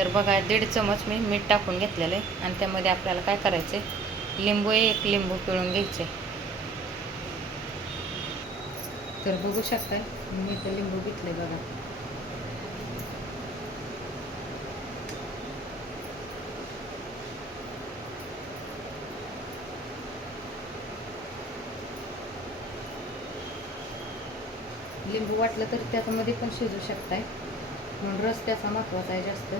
तर बघा 1.5 चमच मी मीठ टाकून घेतलेलं आहे आणि त्यामध्ये आपल्याला काय करायचं आहे, लिंबू 1 लिंबू पिळून घ्यायचे. तर बघू शकता मी इथं लिंबू घेतले बघा. लिंबू वाटलं तर त्याच्यामध्ये पण शिजू शकताय, म्हणून रस त्याचा महत्त्वाचा आहे जास्त.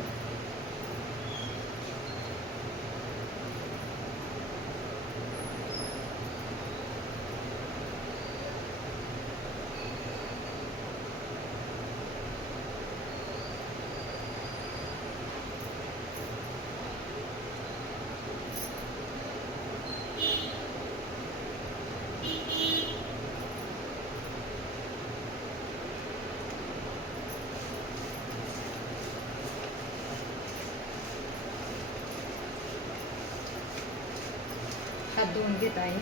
हात धुवून घेत आहे.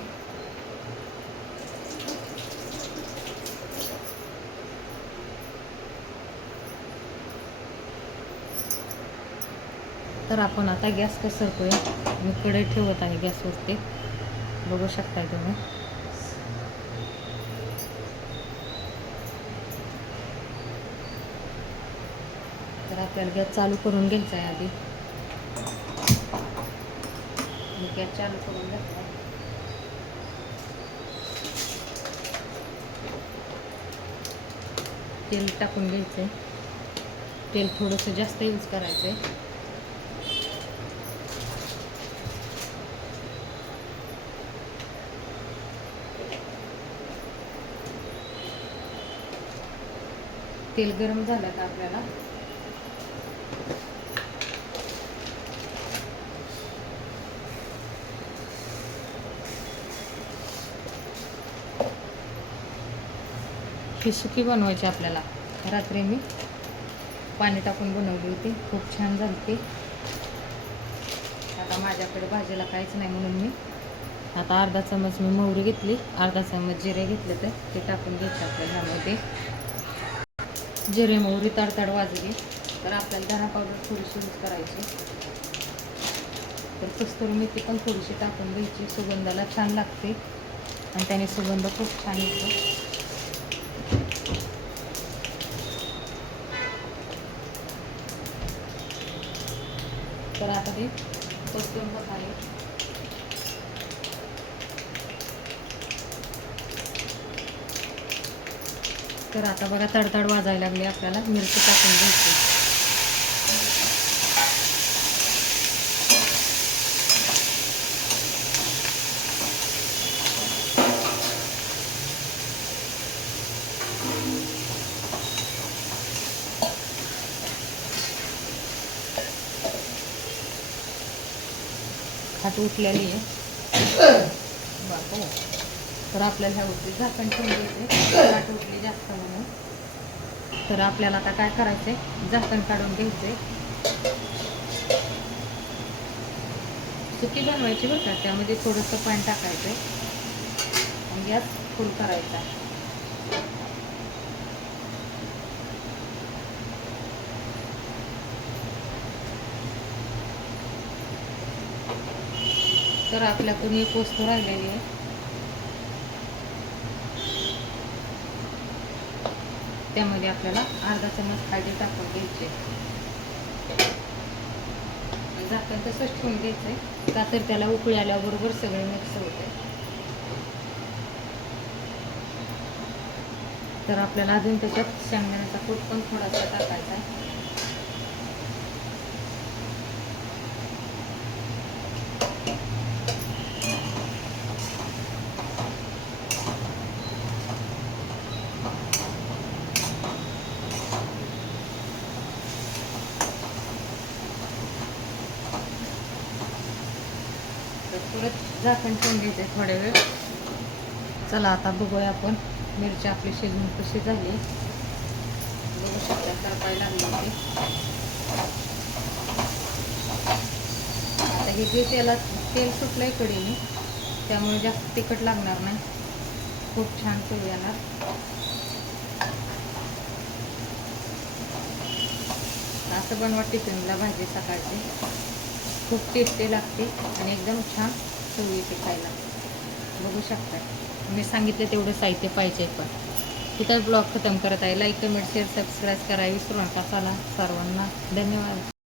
तर आपण आता गॅस पसरतोय. मी कढई ठेवत आहे गॅसवरती, बघू शकताय तुम्ही. तर आपल्याला गॅस चालू करून घ्यायचा आहे आधी. मी गॅस चालू करून घेतला. तेल टाकून घ्यायचं आहे. तेल थोडंसं जास्त यूज करायचं आहे. तेल गरम झालं का आपल्याला ही सुकी बनवायची. आपल्याला रात्री मी पाणी टाकून बनवली होती, खूप छान झाली. आता माझ्याकडे भाजीला काहीच नाही म्हणून मी आता अर्धा चमच मी मोहरी घेतली, अर्धा चमच जिरे घेतले, तर ते टाकून घ्यायचे आपल्याला. ह्यामध्ये जिरे मोहरी तडतड वाजली तर आपल्याला धना पावडर थोडीशी यूज करायची. तर कस्तुरी मेथी पण थोडीशी टाकून घ्यायची, सुगंधाला छान लागते आणि त्याने सुगंध खूप छान येतो. तर आता ते परतून बघाले. तर आता बघा तडतड वाजायला लागली, आपल्याला मिरची टाकून घ्यायची. खाट उठलेली आहे बापू. तर आपल्याला ह्या उठली झाकण ठेवून घ्यायचे, खाट उठली जास्त म्हणून. तर आपल्याला आता काय करायचंय, झाकण काढून घ्यायचंय. सुकी बनवायची बरं का, त्यामध्ये थोडंसं पाणी टाकायचंय आणि गॅस फुल करायचा. तर आपल्याकडून एक वस्तू राहिलेली आहे, त्यामध्ये आपल्याला अर्धा चमच हळदी टाकून घ्यायची. झाकण तसंच ठेवून घ्यायचंय, का तर त्याला उकळी आल्याबरोबर सगळे मिक्स होते. तर आपल्याला अजून त्याच्यात शेंगदाण्याचा कूट पण थोडासा टाकायचा आहे. परत झाकण ठेवून घ्यायचं आहे थोड्या वेळ. चला आता बघूया आपण मिरची आपली शिजवून कशी झाली. बघू शकता करपायला लागली होती. आता हे जे तेल सुटलंय कढईने, त्यामुळे जास्त तिखट लागणार नाही, खूप छान चव येणार. असं बनवा टिफिनला भाजी सकाळची, खूप टेस्टी लागते आणि एकदम छान चव येते खायला. बघू शकता मी सांगितलं तेवढं साहित्य पाहिजे. पण तिथं ब्लॉग खतम करत आहे. लाईक, कमेंट, शेअर, सबस्क्राईब करायला विसरू नका. चला सर्वांना धन्यवाद.